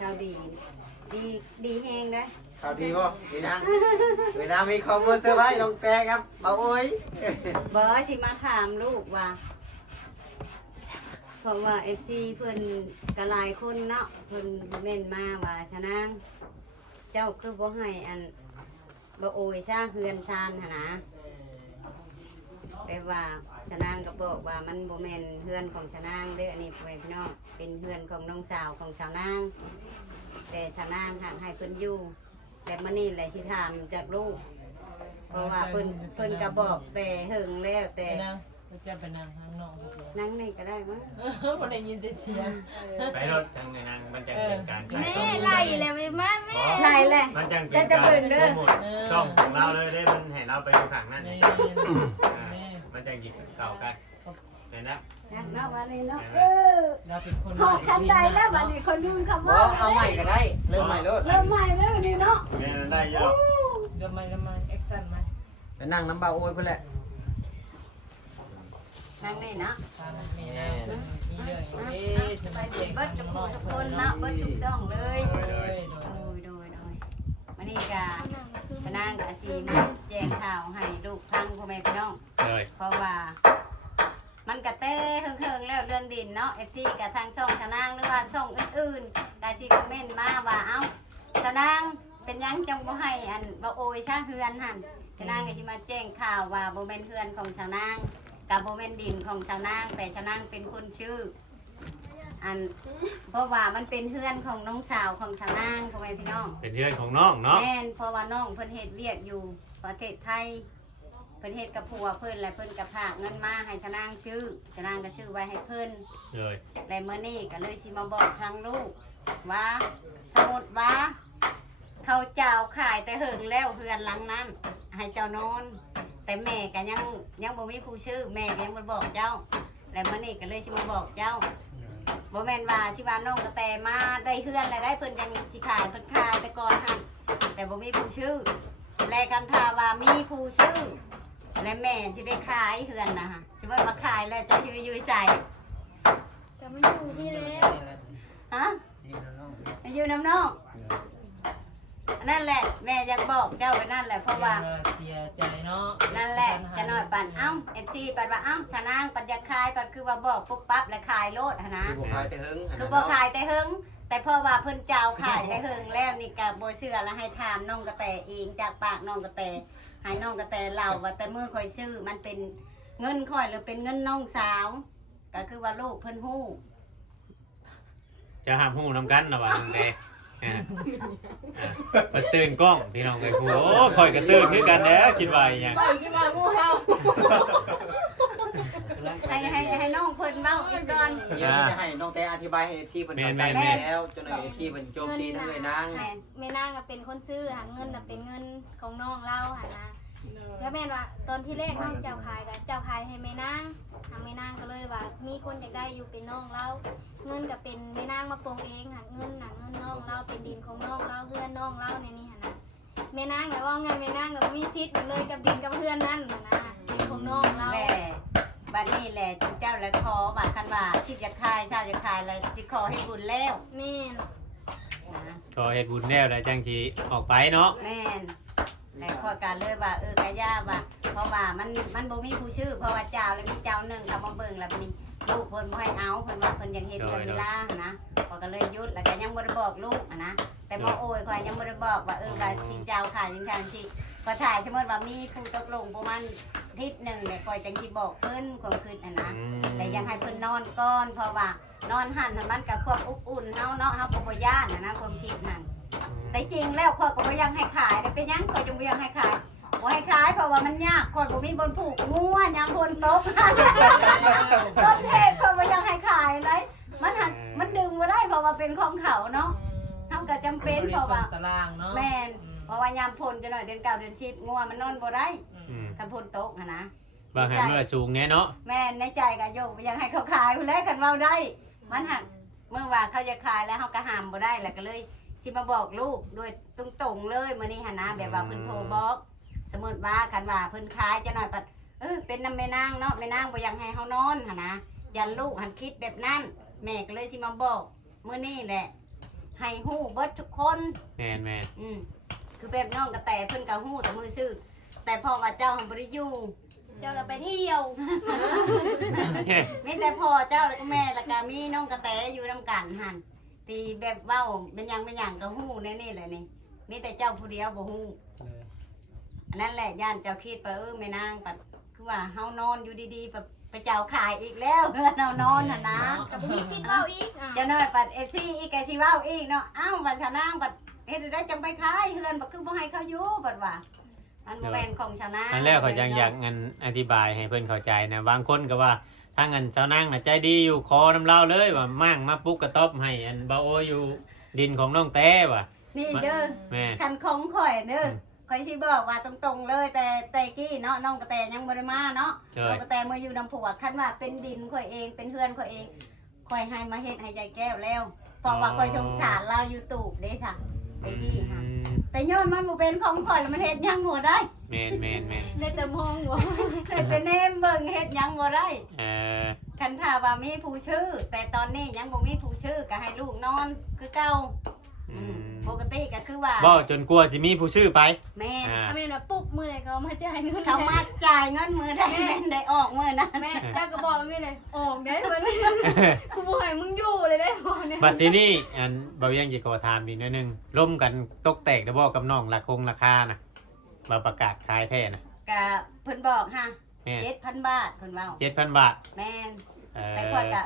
เราดีดีแฮงนะ ข่าวดีบ่พี่นางเวลามีคอมเมอร์เซอร์ไพรส์น้องแต่ครับเอาโอ้ย บอสิมาถามลูกว่าเพราะว่า FC เพิ่นก็หลายคนเนาะเพิ่นเม่นมาว่าชะนางเจ้าคือบ่ให้อันบ่โอยซะเฮือนชานหั่นนะแปลว่าชะนางก็บอกว่ามันบ่แม่นเฮือนของชะนางเด้ออันนี้พ่อแม่พี่น้องเป็นเฮือนของน้องสาวของชาวนางแต่ชาวนางหากให้เพิ่นอยู่แต่มื้อนี้แหละสิถามจากลูกเพราะว่าเพิ่นก็บอกแต่หึงแล้วแต่ จะไปนั่งข้างนอก นั่งนี่ก็ได้มั้ง บ่ได้ยินแต่เสียง ไปรถจังไงนางมันจังเป็นการ แม่ไล่เลยมาแม่ไล่เลย มันจังเป็นการโปรโมทช่องของเราเลยได้มันให้เราไปข้างนั่นนี่มันจังจิกเก่ากันเห็นนะ เนาะวันนี้เนาะ เราเป็นคน พอคันใดแล้ววันนี้คนลืมคำ บ่ ว่า เอาใหม่ก็ได้เริ่มใหม่รถ เริ่มใหม่แล้วนี่เนาะ แม่ได้เยอะ เดี๋ยวมาแอคชั่นมา ไปนั่งน้ำเบาโอ้ยเพื่อนแหละ นั่งนี่เนาะ ทางมีแน่มีเรื่องอย่างนี้ส ไป บาย เบิดกับทุกคนเนาะเบิดทุกต้องเลยโดยวันนี้ก็พนางกับอาชีมาแจ้งข่าวให้ลูกทั้งพ่อแม่พี่น้อง เลย เพราะว่ามันกะเต้เฮิงๆแล้วเรื่องดินเนาะ FC กับทางช่องชาวนางหรือว่าช่องอื่นๆก็สิคอมเมนต์มาว่าเอ้าชาวนางเป็นหยังจังบ่ให้อันบ่โอยซะเฮือนหั่นชาวนางก็สิมาแจ้งข่าวว่าบ่แม่นเฮือนของชาวนางกับบ่แม่นดินของชาวนางแต่ชาวนางเป็นคนชื่ออันเพราะว่ามันเป็นเฮือนของน้องสาวของชาวนางพ่อแม่พี่น้อง เป็นเพื่อนของน้องเนาะ แม่นเพราะว่าน้องเพิ่นเฮ็ดเวียกอยู่ประเทศไทยเพิ่นเฮ็ดกับผัวเพิ่นและเพิ่นก็ฝากเงินมาให้ชะนางชื่อชะนางก็ชื่อไว้ให้เพิ่น เลย และมื้อนี้ก็เลยสิมาบอกทางลูกว่าสมมุติว่าเขาเจ้าขายแต่เหิงแล้วเฮือนหลังนั้นให้เจ้านอน แต่แม่ก็ยังบ่มีผู้ชื่อแม่ก็ยังบ่บอกเจ้า และมื้อนี้ก็เลยสิมาบอกเจ้าบ่แม่นว่าสิว่าน้องกระแตมาได้เฮือนแล้วได้เพิ่นยังสิขายเพิ่นขายแต่ก่อนหั่นแต่บ่มีผู้ชื่อ และกันทาว่ามีผู้ชื่อ และแม่จะได้ขายเฮือนนะฮะจะว่ามาขายแล้วจะไปอยู่ใส่ จะไม่อยู่พี่แล้ว ฮะไปอยู่น้ำนอกนั่นแหละแม่อยากบอกเจ้าไปนั่นแหละเพราะว่า เสียใจเนาะ นั่นแหละจะหน่อยปั่นเอ้าเอฟซีปั่นว่าเอ้าสนางปั่นจะขายปั่นคือว่าบอกปุ๊บปั๊บแล้วขายโลดนะ คือบุคายแต่หึง คือบ่ขายแต่เฮิงแต่เพราะว่าเพิ่นเจ้าขายแต่เฮิงแล้วนี่ก็บ่เชื่อแล้วให้ถามน้องกระแตเองจากปากน้องกระแตให้น้องกระแตเล่าว่าแต่มือคอยซื้อมันเป็นเงินคอยหรือเป็นเงินน้องสาวก็คือว่าลูกเพิ่นฮู้ จะหาหูนำกันนะว่าน้องแต่ไปตื่นกล้องพี่น้องไปพูโอ้คอยกระตื่นด้วยกันแล้วคิดว่าอย่าง ปล่อยขึ้นมางูเห่า ให้น้องเพิ่นเว้าอีกก่อน เดี๋ยวจะให้น้องแต่อธิบายให้ชีเพิ่นเข้าใจแล้วจนให้ชีเพิ่นโจมตีทั้งเลยนาง แม่นางเป็นคนซื้อหาเงินเป็นเงินของน้องเราหานะแล้วแม่ว่าตอนที่แรกน้องเจ้าขายกับเจ้าขายให้แม่นางทางแม่นางก็เลยว่ามีคนอยากได้อยู่เป็นน้องเราเงินก็เป็นแม่นางมาปรงเองหาเงินน้องเราเป็นดินของน้องเราเพื่อนน้องเราในนี้หานะแม่นางไงว่าไงแม่นางเรามีสิทธิ์เลยกับดินกับเพื่อนนั่นนะดินของน้องเรา แหละบัดนี้แหละจุเจ้าแล้วขอว่าคันว่าชิบจะขายชาวจะขายแล้วสิขอให้บุญแล้ว แม่น นะ ก็เฮ็ดบุญแล้วได้จังสิออกไปเนาะ แม่นแต่ข้อการเลยว่ากะย่าว่าเพราะว่ามันบ่มีผู้ชื่อเพราะว่าเจ้าแล้วมีเจ้าหนึงก็มาเบิ่งแล้วบัดนี้ลูกเพิ่นบ่ให้เอาเพิ่นว่าเพิ่นยังเฮ็ดเกินเวลานะพอก็เลยหยุดแล้วก็ยังบ่ได้บอกลูกนะแต่บ่โอยข่อยยังบ่ได้บอกว่าว่าสิเจ้าขายจังซั่นสิพอถ่ายสมมุติว่ามีผู้ตกลงประมาณอาทิตย์หนึงเนี่ยข่อยจังสิบอกเพิ่นความคิดนะแต่ยังให้เพิ่นนอนก่อนเพราะว่านอนหั่นมันก็ความอบอุ่นเฮาเนาะเฮาก็บ่ย่านนะความคิดนั่นแต่จริงแล้วข่อยก็บ่ยังให้ขายแต่เป็นหยังข่อยจึงบ่ยังให้ขายบ่ให้ขายเพราะว่ามันยากข่อยบ่มีบนผูกงัวยามบนตก ต้นเหตุข่อยบ่ยังให้ขายเลยมันดึงบ่ได้เพราะว่าเป็นของเขาเนาะเฮาก็จำเป็นเพราะว่า ตารางเนาะ แม่นเพราะว่ายามพ้นจะหน่อยเดือน9เดือน10งัวมันนอนบ่ได้ อืม คันพ้นตกนะ บางหันเมื่อสูงแน่เนาะ แม่ในใจก็โยกบ่ยังให้เขาขายพุ่นแหล้วคันเว้าได้ มันหักเมื่อว่าเขาจะขายแล้วเฮาก็ห้ามบ่ได้แล้วก็เลยสิมาบอกลูกโดยตรงๆเลยมื้อนี้หั่นนะแบบว่าเพิ่นโทรบอก สมมุติว่าคันว่าเพิ่นขายจะหน่อยปัดเป็นน้ำแม่นางเนาะแม่นางบ่อยังให้เฮานอนหั่นนะยันลูกหันคิดแบบนั้น แม่ก็เลยสิมาบอกมื้อนี้แหละให้ฮู้เบิดทุกคน แม่น คือแบบน้องกระแตเพิ่นก็ฮู้แต่มือซื่อแต่พ่อว่าเจ้าหันบ่ได้อยู่ เจ้าเราไปเที่ยว มีแต่พ่อเจ้าแล้วก็แม่แล้วก็มีน้องกระแตอยู่นํกันหั่นตีแบบเว้าเป็นหยังก็ฮู้แน่นี่แหละนี่มีแต่เจ้าผู้เดียวบ่ฮู้อันนั้นแหละย่านเจ้าคิดไปแม่นางปัดคือว่าเฮานอนอยู่ดีๆไปเจ้าขายอีกแล้วเฮือนเฮานอนน่ะนะ กับมีชิดเว้าอีก เจ้าน้อยปัด FC อีกก็สิเว้าอีกเนาะอ้าวว่าชาวนางปัดเฮ็ดได้จังไปขายเฮือนบ่คือบ่ให้เขาอยู่ปัดว่ามันบ่แม่นของชาวนาง นั่นแหละเขาอยากงันอธิบายให้เพิ่นเข้าใจนะบางคนก็ว่าถ้างันเจ้านางน่ะใจดีอยู่คอน้ำเล่าเลยว่ามั่งมาปุ๊กกระต๊อบให้อันเบาโออยู่ดินของน้องแต้ว่ะ นี่เด้อ แม่ คันของข่อยเด้อข่อยสิบอกว่าตรงๆเลยแต่กี้เนาะน้องกระแตยังบ่ได้มาเนาะน้องกระแตมาอยู่นำผัวคันว่าเป็นดินข่อยเองเป็นเฮือนข่อยเองข่อยให้มาเฮ็ดให้ยายแก้วแล้วเพราะว่าข่อยสงสารเราอยู่ตูบเด้ซะแต่กี้ค่ะแต่ย้อนมันบ่เป็นของข่อยแล้วมันเฮ็ดหยังบ่ได้ แม่น ได้แต่มองบ่ แต่เนมเบิ่งเฮ็ดหยังบ่ได้ เออ คันถ้าว่ามีผู้ชื่อ แต่ตอนนี้ยังบ่มีผู้ชื่อก็ให้ลูกนอนคือเก่าปกติก็คือว่า บ่จนกลัวสิมีผู้ชื่อไป แม่ ถ้าแม่นว่าปุ๊บมื้อใดก็มาจ่ายเงิน เขามาจ่ายเงินมือได้แม่นได้ออกมือนะ แม่เจ้าก็บอกแม่เลยออกได้เพิ่นกูบ่ให้มึงอยู่เลยได้บ่เนี่ย บัดทีนี้อันเบายังจะขอถามอีกนิดนึงร่มกันตกแตกได้บ่กับน้องราคานะมาประกาศขายแท้นะ ก็เพิ่นบอกฮะ แม่ 7,000 บาทเพิ่นเว้า 7,000 บาท แม่น เอ แต่ข่อยก็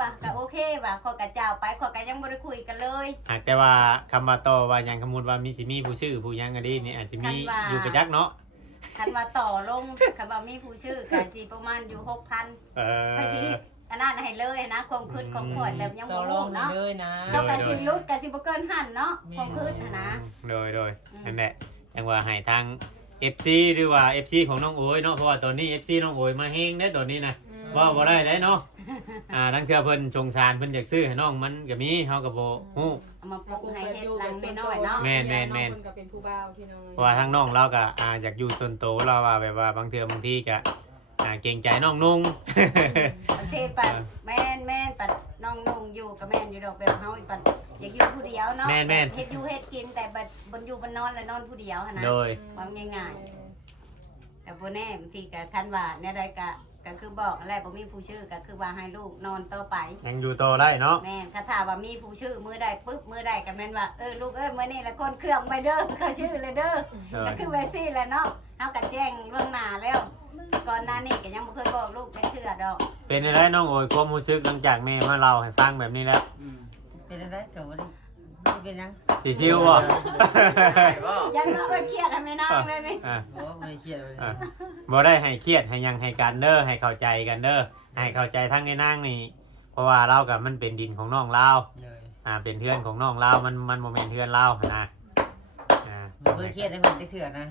ว่ะก็โอเคว่ะข่อยก็เจ้าไปข่อยก็ยังบ่ได้คุยกันเลย หากแต่ว่าคำว่าต่อว่ายังคำมูลว่ามีสิมีผู้ชื่อผู้ยังก็ดีนี่อาจจะมีอยู่ประจักษ์เนาะ คันว่าต่อลงคันว่ามีผู้ชื่อก็สิประมาณอยู่ 6,000 เอ ไปสิ อ อันนั้นให้เลยนะความคิดของข่อยแบบยัง ต่อ บ่ รอ รู้ ง เนาะ เลยนะ เจ้าก็สิรุดก็สิบ่เกินหั่นเนาะความคิดนะ โดยนั่นแหละจังว่าให้ทาง FC หรือว่า FC ของน้องโอยเนาะเพราะว่าตอนนี้ FC น้องโอยมาเฮงได้ตอนนี้นะว่าบ่ได้ได้เนาะทั้งเทื่อเพิ่นสงสารเพิ่นอยากซื้อให้น้องมันก็มีเฮาก็บ่ฮู้ เอามาปลูกให้เฮ็ดหลังน้อยๆเนาะ แม่น น้องเพิ่นก็เป็นผู้บ่าวที่น้อย เพราะว่าทางน้องเราก็อยากอยู่ส่วนโตวเราว่าแบบว่าบางเทื่อบางทีก็เกรงใจน้องนุ่ง ประเทศปัดแม่นปัดน้องนุ่งอยู่กับแม่นอยู่ดอกแบบเฮาอีปัดอยากอยู่ผู้เดียวเนาะ แม่น เฮ็ดอยู่เฮ็ดกินแต่บัดบนอยู่บนนอนแล้วนอนผู้เดียวหั่นนะ โดย ว่าง่ายๆแต่บ่แน่บางทีก็คันว่าแนวใดก็คือบอกนั่นแหละบ่มีผู้ชื่อก็คือว่าให้ลูกนอนต่อไป ยังอยู่โตได้เนาะ แม่นถ้าถามว่ามีผู้ชื่อมือใดปึ๊บมือใดก็แม่นว่าลูกมื้อนี้ละคนเครื่องไปเด้อเขาชื่อเลยเด้อ ก็คือไวซี่แหละเนาะเฮาก็แจ้งล่วงหน้าแล้ว ก่อนหน้านี้ก็ยังบ่เคยบอกลูกเป็นเชื่อดอก เป็นอะไรน้องโอยความรู้สึกหลังจากแม่มาเล่าให้ฟังแบบนี้แล้ว เป็นอะไรแต่ว่าเป็นยัง สิชิวบ่ ยังน้อยเครียดทำไมน้องเลยนี่ บ่ได้เครียดเลย บ่ได้ให้เครียดให้ยังให้กันเด้อให้เข้าใจกันเด้อให้เข้าใจทั้งไอ้นางนี่เพราะว่าเรากับมันเป็นดินของน้องเรา เลย เป็นเพื่อนของน้องเรามันโมเมนเพื่อนเรานะ บ่เครียดให้ผมได้เถื่อนนะ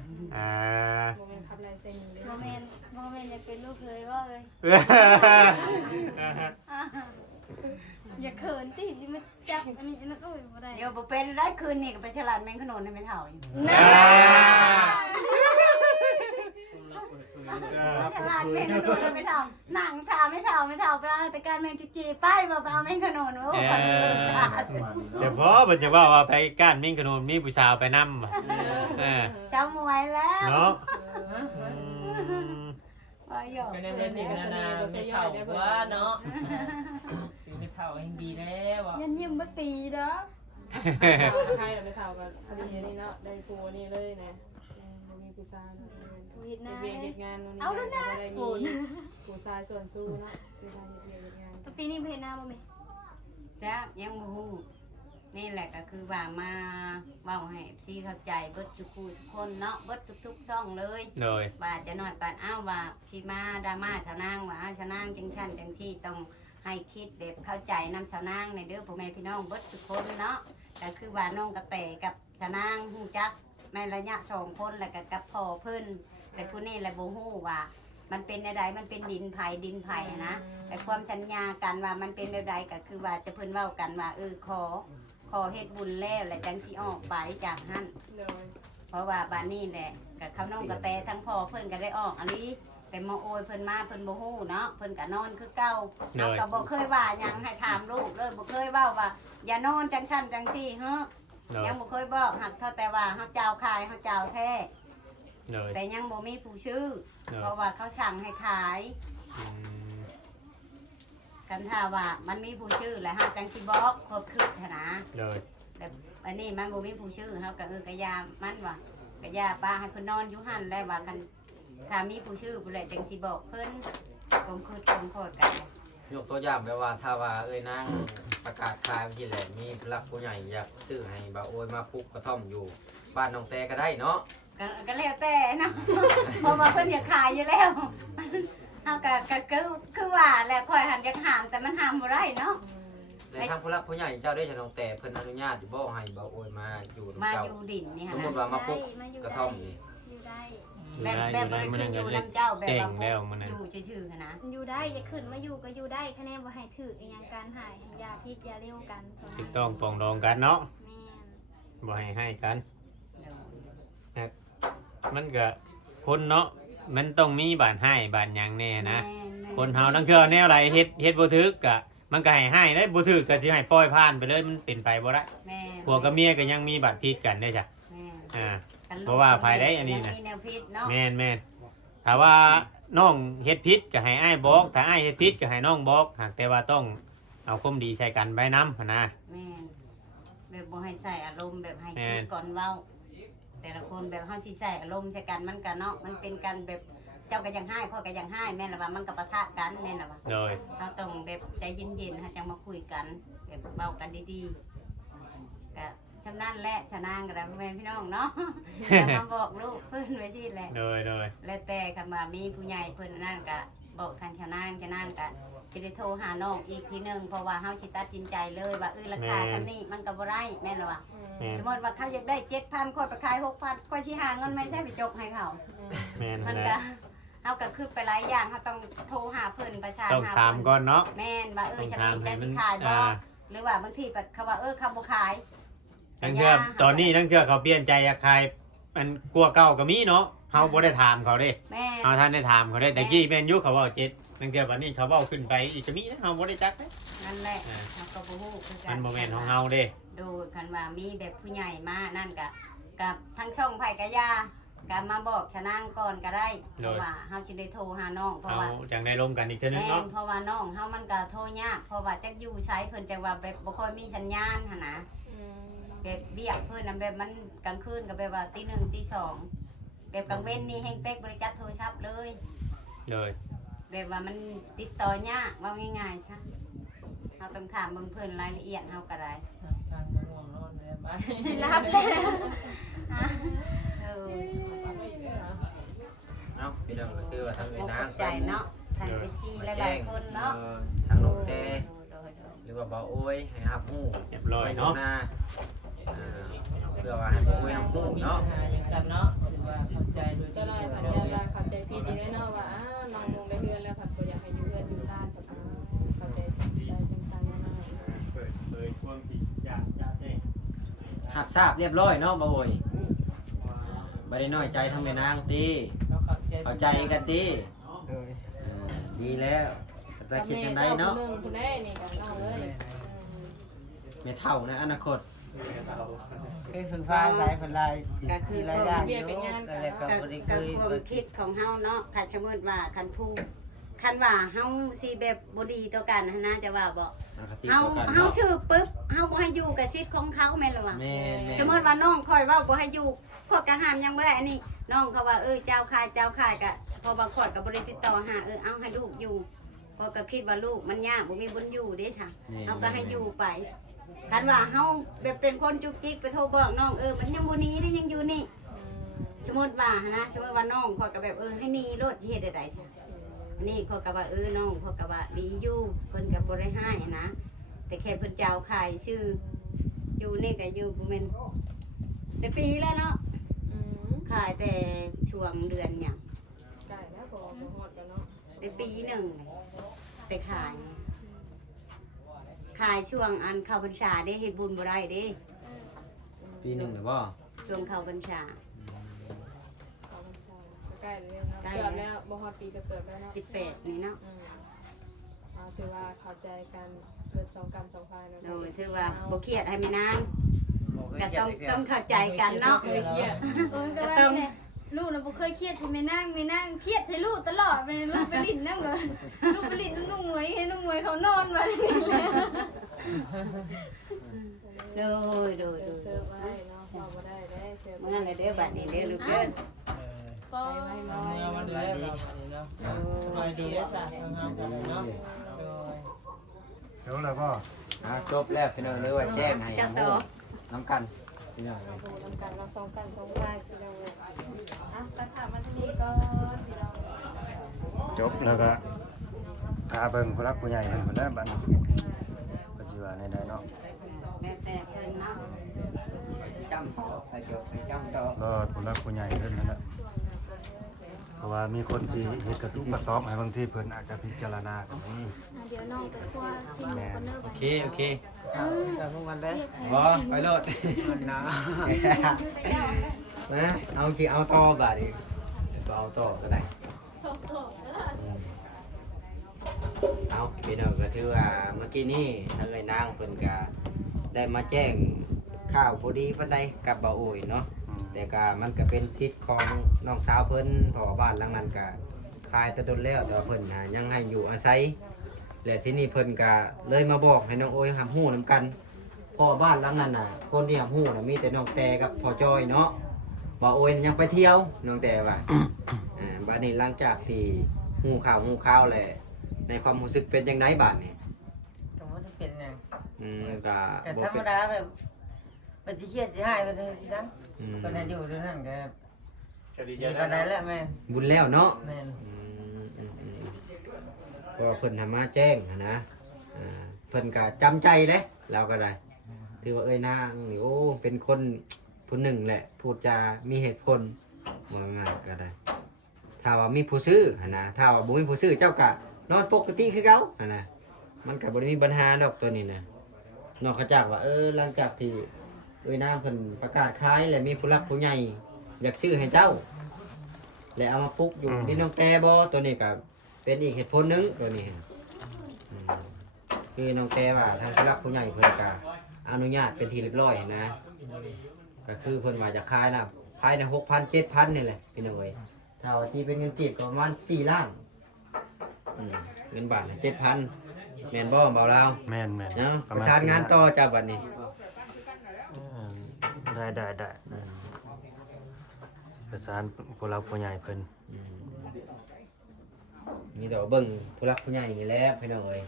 โมเมนต์ทับลายเซ็นอยู่เลย บ่แม่นอยากเป็นลูกเคยว่าเอ้ยอย่าเขินติสิมาจับอันนี้อันนั้นโอ้ยบ่ได้ เดี๋ยวบ่เป็นได้คืนนี้ก็ไปฉลาดแมงขนุนให้ไม่เฒ่าอยู่ไปฉลาดแมงขนุนให้ไม่เฒ่าหนังถามไม่เฒ่าไปเอาแต่การแมงจีๆไปบ่ไปเอาแมงขนุนโอ้ เดี๋ยวพอมันจะว่าไปก้านมิ่งขนมมีผู้สาวไปนำ เจ้ามวยแล้ว เนาะ ว่าหยอก ก็ได้เล่นอีกนานาไม่เท่าว่าเนาะสิไม่เท่ายังดีแล้วอ่ะ ยันยิ้มบ่ตีเด้อ ใครเราไม่เท่ากันพอดีนี่เนาะได้ครูนี่เลยนะบ่มีผู้ชาย กูเฮ็ดหน้า เวียนเฮ็ดงานนู่นนี่ เอาแล้วนะ ได้ ฝ มี น ผู้ชายส่วนสู้เนาะเวลาเฮ็ดเวียนเฮ็ดงาน ปีนี้บ่เฮ็ดหน้าบ่แม่ จ้ายังบ่ฮู้นี่แหละก็คือว่ามาเว้าให้ FC เข้าใจเบิดทุกคู่ทุกคนเนาะเบิดทุกๆช่องเลย โดย ว่าจะน้อยปานอ้าวว่าสิมาดราม่าชาวนางว่าชาวนางจังซั่นจังซี่ต้องให้คิดแบบเข้าใจนำชาวนางในเด้อพ่อแม่พี่น้องเบิดทุกคนเนาะก็คือว่าน้องกระแตกับชาวนางฮู้จักในระยะ2คนแล้วก็กับพ่อเพิ่นแต่ผู้นี้แหละบ่ฮู้ว่า มันเป็นอะไรมันเป็นดินไผ่นะแต่ความสัญญากันว่ามันเป็นอะไรก็คือว่าจะเพิ่นเว้ากันว่าขอเฮ็ดบุญแล้วแล้วจังสิออกไปจากหั่น เลย เพราะว่าบ้านนี้แหละกับเขาน้องกระแตทั้งพ่อเพิ่นก็ได้ออกอันนี้ แต่หมอโอยเพิ่นมาเพิ่นบ่ฮู้เนาะเพิ่นก็นอนคือเก่า โด เฮาย ก็บ่เคยว่าหยังให้ถามลูกเลยบ่เคยเว้าว่าอย่านอนจังซั่นจังซี่เฮ้อ โดย ยังบ่เคยบอกหักเท่าแต่ว่าเฮาเจ้าขายเฮาเจ้าแท้ โดย แต่ยังบ่มีผู้ชื่อ โดย เพราะว่าเขาสั่งให้ขาย อืม กันถ้าว่ามันมีผู้ชื่อแล้วเฮาจังสิบอกครบคืนหั้นนะ โดย แบบอันนี้มันบ่มีผู้ชื่อเฮาก็กะยามันว่ากะยาป้าให้เพิ่นนอนอยู่หั่นแล้วว่ากันถ้ามีผู้ชื่อผู้ใดจังสิบอกเพิ่นผมคือผมโคตรกัน ยกตัวอย่างไปว่าถ้าว่านางประกาศขายไปที่แหละมีผู้หลักผู้ใหญ่อยากซื้อให้บ่าวโอยมาปลูกกระท่อมอยู่บ้านน้องแต่ก็ได้เนาะ ก็แล้วแต่นะ เพราะว่าเพิ่นอยากขายอยู่แล้วเฮาก็คือว่าแหละค่อยหันอยากห้ามแต่มันห้ามบ่ได้เนาะ แต่ทางผู้หลักผู้ใหญ่เจ้าได้จะน้องแต่เพิ่นอนุญาตอยู่บ่ให้บ่าวโอยมาอยู่นำ มา เจ้า อยู่ดินนี่ ส ฮะ มมุติว่ามาปลูกกระท่อมนี่ อยู่ได้ แบบบ่ได้ขึ้นอยู่นํเจ้าแบบ เก่ง ว่า แล้วมันน่ะ อยู่ชื่อๆนะ อยู่ได้อย่าขึ้นมาอยู่ก็อยู่ได้คะแนนบ่ให้ถืออีหยังการหายยาพิษยาเร็วกันเท่า ถู นั้ ก น ต้องปรองดองกันเนาะ แม่น บ่ให้กัน มันก็คนเนาะมันต้องมีบานให้บานหยังแน่นะ คนเฮาทั้งเทื่อแนวไรเฮ็ดบ่ถึกกะมันก็ให้ได้บ่ถึกก็สิให้ปล่อยผ่านไปเลยมันเป็นไปบ่ได้ แม่ ผัวกับเมียก็ยังมีบาดพิษกันได้จ้ะ แม่ อ่า กันลูก เพราะว่าภายได้อันนี้น่ะ มีแนวพิษเนาะ แม่นถ้าว่าน้องเฮ็ดพิษก็ให้อ้ายบอกถ้าอ้ายเฮ็ดพิษก็ให้น้องบอกหากแต่ว่าต้องเอาความดีใส่กันไว้นำหั่นนะ แม่แบบบ่ให้ใส่อารมณ์แบบให้ แม่ คิดก่อนเว้า แต่ละคนแบบเฮาสิใส่อารมณ์ใส่กันมันก็เนาะมันเป็นกันแบบเจ้าก็ยังให้พ่อก็ยังให้แม่นล่ะว่ามันก็ปะทะกันแม่นล่ะว่า โดย เฮาต้องแบบใจเย็นๆเฮาจังมาคุยกันแบบเว้ากันดีๆก็ชำนาญและชะนางก็ได้แม่พี่น้องเนาะ จะมาบอกลูกเพิ่นไว้สิแหละ โดย แล้วแต่คำว่ามีผู้ใหญ่เพิ่นนั่นก็บอกทางชะนางก็สิได้โทรหาน้องอีกทีหนึงเพราะว่าเฮาสิตัดสินใจเลยว่าราคาเท่านี้มันก็บ่ได้แม่นล่ะว่า แม่น สมมติว่าเขาอยากได้ 7,000ค่อยไปขาย 6,000ค่อยสิหาเงินไม่ใช่ไปจกให้เขา แม่น มัน แห ก็ ละ เฮาก็คือไปหลายอย่างเฮาต้องโทรหาเพิ่นประชา ต้อง หา ถามก่อนเนาะ แม่นว่า ต้อง ฉัน ถาม มี ให้ จะ มั สิ น ขายบ่ อ่า หรือว่าบางทีเขาว่าเขาบ่ขาย ทั้งเทื่อตอนนี้ทั้งเทื่อเขาเปลี่ยนใจอยากขายมันกลัวเก่าก็มีเนาะเฮาบ่ได้ถามเขาเด้ แม่น เฮาท่านได้ถามเขาได้แต่กี้แม่นอยู่เขาเว้า7ทั้งเทื่อบัดนี้เขาเว้าขึ้นไปอีกก็มีนะเฮาบ่ได้จักเด้ นั่นแหละ อ่า เฮาก็บ่ฮู้คือกั มันบ่แม่นของเฮาเด้ โดยคันว่ามีแบบผู้ใหญ่มานั่นก็กับทั้งช่องไผกะยาก็มาบอกชะนางก่อนก็ได้เพราะว่าเฮาสิได้โทรหาน้องเพราะ เฮา ว่า จังได้ร่วมกันอีกเทื่อนึง แม่ เนาะ นเพราะว่าน้องเฮามันก็โทรยากเพราะว่าจักอยู่ใช้เพิ่นจังว่าแบบบ่ค่อยมีสัญญาณหั่นนะแบบเบียกเพิ่นน่ะแบบมันกลางคืนก็แบบว่าตี 1ตี2แบบกลางเว้นนี่แฮงเต็กบ่ได้จับโทรศัพท์เลย เลย แบบว่ามันติดต่อยากว่าง่ายๆซะเฮาต้องถามเบิ่งเพิ่นรายละเอียดเฮาก็ได้ ทางก็ง่วงนอนแล้วบ้าน สิรับแล้ว เออ เนาะพี่น้องก็คือว่าทาง บ่ นาง เข้าใจเนาะทางเอซีห มา ลา แจ้ ย ง ๆคนเนาะ ทางน้องแต่ โดย หรือว่าบ่าวโอยให้รับรู้ เรียบร้อยเนาะ ไว้ล่วงหน้าเพื่อว่าให้บ่าวโอยรับรู้เนาะ อย่างกันเนาะถือว่าเข้าใจโดย ก็เลยผัดยาลาเข้าใจผิดอีกแล้วเนาะว่าน้องมงได้เฮือนแล้วผัดบ่อยากให้อยู่เฮือนอยู่ซ่านผัดเข้าใจผิดได้จังๆเนาะ เปิดเผยความที่อยากแจ้ง รับทราบเรียบร้อยเนาะบ่าวโอยบ่ได้น้อยใจทางแม่นางติ เราเข้าใจ เข้าใจกันติดีแล้วจะคิดจังไดเนาะ นึงคุณได้นี่กับน้องเอ้ย แม่เฒ่าในอนาคต เป็นฝนฟ้าสายฝนลาย ก็คื ที่ อ รายได้อยู่แต่ละก็ กับ บ่ได้ กั เค บ ย ความคิดของเฮาเนาะคันสมมุติว่าคันผู้คันว่าเฮาสิแบบบ่ดีต่อกันหั้นนะจะว่าบ่ อคติ เฮา ต่อกัน เฮา เนาะ ชื่อปึ๊บเฮาบ่ให้อยู่กับสิทธิ์ของเขาแม่นล่ะว่า แม่น สมมุติว่าน้องคอยเว้าบ่ให้อยู่ข้อยก็ห้ามยังบ่ได้อันนี้น้องเขาว่าเจ้าค่ายก็เพราะว่าข้อยก็บ่ได้ติดต่อหาเอาให้ลูกอยู่เพราะก็คิดว่าลูกมันยากบ่มีบุญอยู่เด้ค่ะเฮาก็ให้อยู่ไปคันว่าเฮาแบบเป็นคนจุกจิกไปโทรบอกน้องมันยังบ่หนีได้ยังอยู่นี่ สมมติว่านะสมมติว่าน้องขอยก็แบบให้หนีรถเฮ็ดได้ๆจ้ะนี่ขอยก็ว่าน้องขอยก็ว่าดีอยู่เพิ่นก็บ่ได้ให้นะแต่แค่เพิ่นเจ้าขายชื่ออยู่นี่ก็อยู่บ่แม่นแต่ปีแล้วเนาะขายแต่ช่วงเดือนหยัง ไก่แล้วบ่ฮอดกันเนาะ แต่ปีหนึ่งไปขาย ขายช่วงอันเข้าพรรษาได้เฮ็ดบุญบ่ได้เด้ ปีหนึงหรือบ่ ช่วงเข้าพรรษา เขาพรรษา ใกล้เลยเนาะเกือบแล้วบ่ฮอดปีก็เกือบแล้วเนาะ 18นี่เนาะ ถือว่าเข้าใจกันเกิด2กรรม2ฝ่ายเนาะ โดยชื่อว่าบ่เครียดให้แม่นางก็ต้องเข้าใจกันเนาะ เคยเครียด โอ้ยก็ว่าเนี่ยลูกน่ะบ่เคยเครียดให้แม่นางเครียดให้ลูกตลอดไปลูกไปลิ้นนั่งก็ลูกไปลิ้นน้องหมวยให้น้องหมวยเขานอนว่านี่แหละ โดย เสิร์ฟไว้เนาะเราบ่ได้ได้เสิร์ฟ เมื่อไรเด้อบัดนี้เด้อลูกเด้อ ก็ ไม่ เมื่อวันเดียวเนาะสบายดีแล้วสะทางเฮากันเลยเนาะโดย เดี๋ยวแล้วก็ จบแล้วพี่น้องเลยว่าแจ้งให้น้ำกันพี่น้องเลย ดูนำกันเรา2กัน2ฝ่ายพี่น้องกระถามมาที่นี่ก่อนพี่น้อง จบแล้วก็พาเบิ่งผู้รักผู้ใหญ่เพิ่นแล้วบัดนี้ก็สิว่าในใดเนาะ แม่แต่เพิ่นเนาะ จำต่อไปจบไปจำต่อ รอผู้รักผู้ใหญ่เพิ่นนั่นแหละเพราะว่ามีคนสิเฮ็ดกระตุ้กระสอบให้บางทีเพิ่นอาจจะพิจารณาก็มี เดี๋ยวน้องไปครัวซิมกันเด้อ โอ บัด เคโอเค แต่พวกมันได้ บ่ไปโลด มันหนาว นะเอากี่เอาต่อบาดนี้ก็เอาต่อก็ได้เอาพี่น้องก็ถือว่าเมื่อกี้นี้ทางไอ้นางเพิ่นก็ได้มาแจ้งข่าวพอดีปานใดกับบ่าวโอยเนาะแต่ก็มันก็เป็นสิทธิ์ของน้องสาวเพิ่นเพราะว่าบ้านหลังนั้นก็ขายแตะดนแล้วแต่ว่าเพิ่นน่ะยังให้อยู่อาศัยและที่นี่เพิ่นก็เลยมาบอกให้น้องโอยหำฮู้นํกันเพราะว่าบ้านหลังนั้นน่ะคนที่หำฮู้น่ะมีแต่น้องแต่กับพ่อจอยเนาะบ่าวโอยยังไปเที่ยวน้องแต่ว่า บัดนี้หลังจากที่ฮู้ข่าวแหละในความรู้สึกเป็นจังไดบัดนี้ แต่ว่าจะเป็นหยัง ก็ แต่ บ่ ธรรม เป็น ดาแบบมันสิเครียดสิหายไปเลยพี่ซัง อืม ก็ได้อยู่ด้วยนั่นก็ ก็ดี ดีปานใดแล้วแม่ บุญแล้วเนาะ แม่น ก็เพิ่นทำมาแจ้งหั้นนะเพิ่นก็จำใจเลยเราก็ได้ถือว่าเอ้ยนางนี่โอ้เป็นคนผู้หนึ่งแหละพูดจามีเหตุผลว่าง่ายก็ได้ ถ้าว่ามีผู้ซื้อหั้นนะถ้าว่าบ่มีผู้ซื้อเจ้าก็นอนปกติคือเก่าหั้นนะมันก็บ่ได้มีปัญหาดอกตัวนี้นะนอกจากว่าหลังจากที่เอ้ยนางเพิ่นประกาศขายและมีผู้รักผู้ใหญ่อยากซื้อให้เจ้า และเอามาปลูกอยู่ที่น้องแต่บ่ตัวนี้ก็เป็นอีกเหตุผลหนึงตัวนี้คือน้องแต่ว่าทางผู้รักผู้ใหญ่เพิ่นก็อนุญาตเป็นที่เรียบร้อยนะก็คือเพิ่นว่าจะขายนะภายใน 6,000 7,000 นี่แหละพี่น้องเอ้ยถ้าว่าที่เป็นเงินกีบก็ประมาณ4ล้านเงินบาทน่ะ7,000แม่นบ่บ่าวลาว แม่น เนาะ ประ ประ มาณ สานงานต่อจากบัดนี้ ได้ประสานผู้รักผู้ใหญ่เพิ่น มีแต่ว่าเบิ่งผู้รักผู้ใหญ่นี่แหละพี่น้องเอ้ย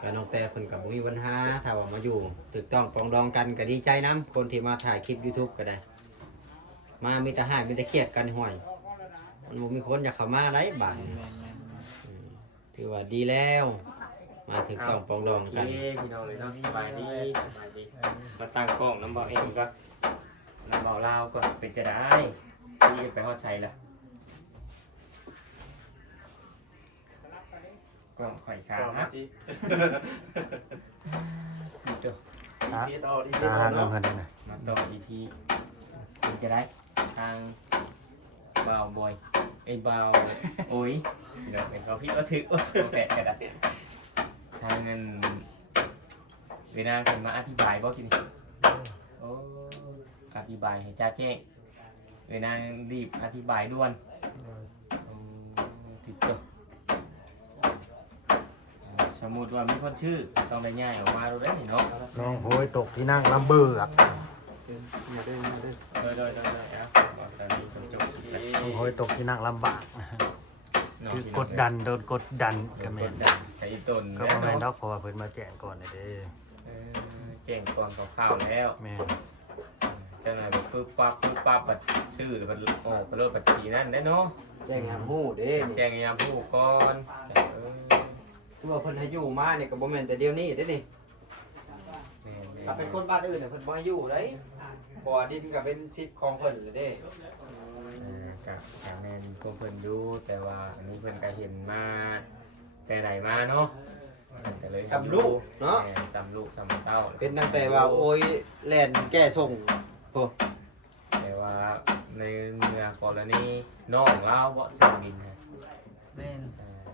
ก็น้องแต่เพิ่นก็บ่มีปัญหาถ้าว่ามาอยู่ถูกต้องปรองดองกันก็ดีใจนํคนที่มาถ่ายคลิป YouTube ก็ได้ มามีแต่หายมีแต่เครียดกันห้อยมันบ่มีคนอยากเข้ามาได้บาดนี้ถือว่าดีแล้ว มาถูกต้องปรองดองกัน พี่น้องเลยเนาะสบายดีมาตั้งกล้องน้ำเบาเองก็น้ำเบาลาวก็เป็นจะได้ที่ไปฮอดชัยละกล้องข่อยขาฮะตัว ตาเบิ่งกันได้นะ มาต่อ EP เป็นจะได้ทางบ่าวบอยบ่าวโอ้ยเดี๋ยวเป็นเขาพี่ก็ถึกโอ้แปดกระดาษทางเงินเวลาเพิ่นมาอธิบายบ่กินโอ้อธิบายให้จ้าแจ้งเวลารีบอธิบายด่วนติดตัวสมมุติว่ามีคนชื่อต้องได้ง่ายออกมาดูได้เนาะ น้องโหยตกที่นั่งลำเบือก โดยครับบอกสามีจบ น้องโหยตกที่นั่งลำบากคือกดดันโดนกดดันก็แม่น ไก่ต้น ก็บ่แม่นดอกเพราะว่าเพิ่นมาแจ้งก่อนเด้ แจ้งก่อนข่าวแล้ว แม่น เจ้านายบอกปึ๊บปั๊บบัดชื่อบัดออกไปรถบัดทีนั่นได้เนาะ แจ้งให้ฮู้เด้ แจ้งยามผู้ก่อน คือว่าเพิ่นให้อยู่มานี่ก็บ่แม่นแต่เดี๋ยวนี้เด้นี่ถ้าเป็นคนบ้านอื่นน่ะเพิ่นบ่ให้อยู่เด้บ่ดินก็เป็นสิทธิ์ของเพิ่นเลยเด้ กับแมนพวกเพิ่นอยู่แต่ว่าอันนี้เพิ่นก็เห็นมาแต่ไหนมาเนาะก็เลย สำลูกเนาะ สำลูกสำเต้า เป็นตั้งแต่ว่าโอ้ยแล่นแก้ส่งโอ้ แต่ว่า ในเมื่อกรณีน้องเราบ่ซื้อดินนะ แม่น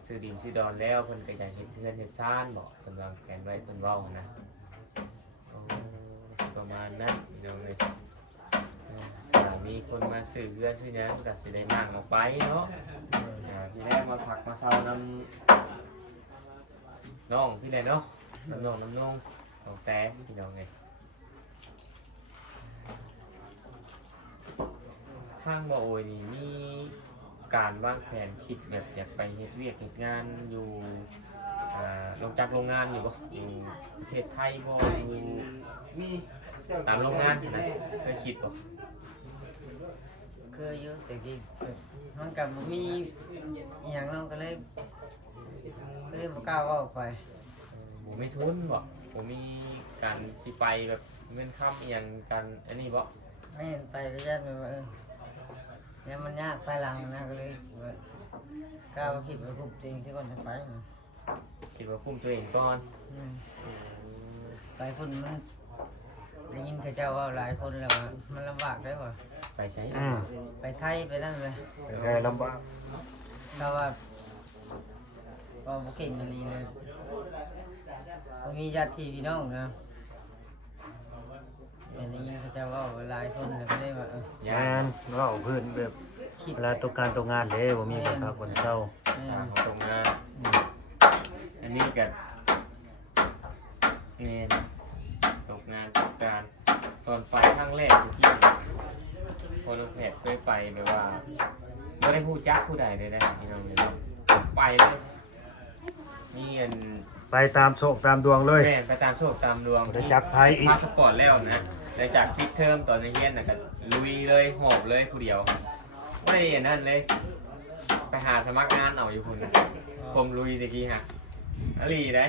ซื้อดินซื้อดอนแล้วเพิ่นก็อยากเฮ็ดเรือนเฮ็ดซ่านบ่เพิ่นวางแผนไว้เพิ่นเว้านะโอ้สิประมาณนั้นพี่น้องเอ้ยถ้ามีคนมาซื้อเรือนซื้อหยังก็สิได้มากออกไปเนาะพี่แรกมาพักมาเซานำน้องพี่ใดเนาะน้ำน้องของแต่พี่น้องเอ้ยทางบ่โอยนี่มีการวางแผนคิดแบบอยากไปเฮ็ดเวียกเฮ็ดงานอยู่โรงงานอยู่บ่อยู่ประเทศไทยบ่อยู่ตามโรงงานนะเคยคิดบ่ เคยอยู่แต่กี้มันกับมีอหย่างน้องก็เลยบ่กล้าเว่าไป บ่มีทุนบ่บ่มีการสิไปแบบเงินค้ำอีหยังกันอันนี้บ่ แม่นไปก็ยันไปว่าเนี่ยมันยากไปหลังนะก็เลยว่ากล้าว่าคิดว่าคุบตัวเองซะก่อนจะไปนะ คิดว่าคุมตัวเองก่อน ไปคนมันได้ยินเขาเจ้าว่าหลายคนแล้วว่ามันลำบากได้ป่ะ ไปใช้ ไปไทยไปนั่นเลย แต่แท้ลำบาก ถ้าว่าบ่เก่งอะไรเลยบ่มีญาติพี่น้องนะแม่ได้ยินเขาเจ้าว่าหลายคนแล้วก็เลยว่า แม่นเว้าเพิ่นแบบ คิด เวลาตกการตกงานเด้บ่มีคนพักคนเช่า แม่ ทางของตรงงานอันนี้ก็เงินตกงานตกการตอนไปครั้งแรกที่คนแพทย์เคยไปแบบว่าไม่ได้ฮู้จักผู้ใดเลยนะพี่น้องเลยไปเลยมีเงิน ไปตามโชคตามดวงเลย แม่ไปตามโชคตามดวง บ่ได้จับไผอีก พาสปอร์ตแล้วนะหลังจากปิดเทอมตอนในเรียนน่ะก็ลุยเลยหอบเลยผู้เดียวไม่ได้นั่นเลย ไปหาสมัครงานเอาอยู่คุณนะผมลุยตะกี้ฮะอลีได้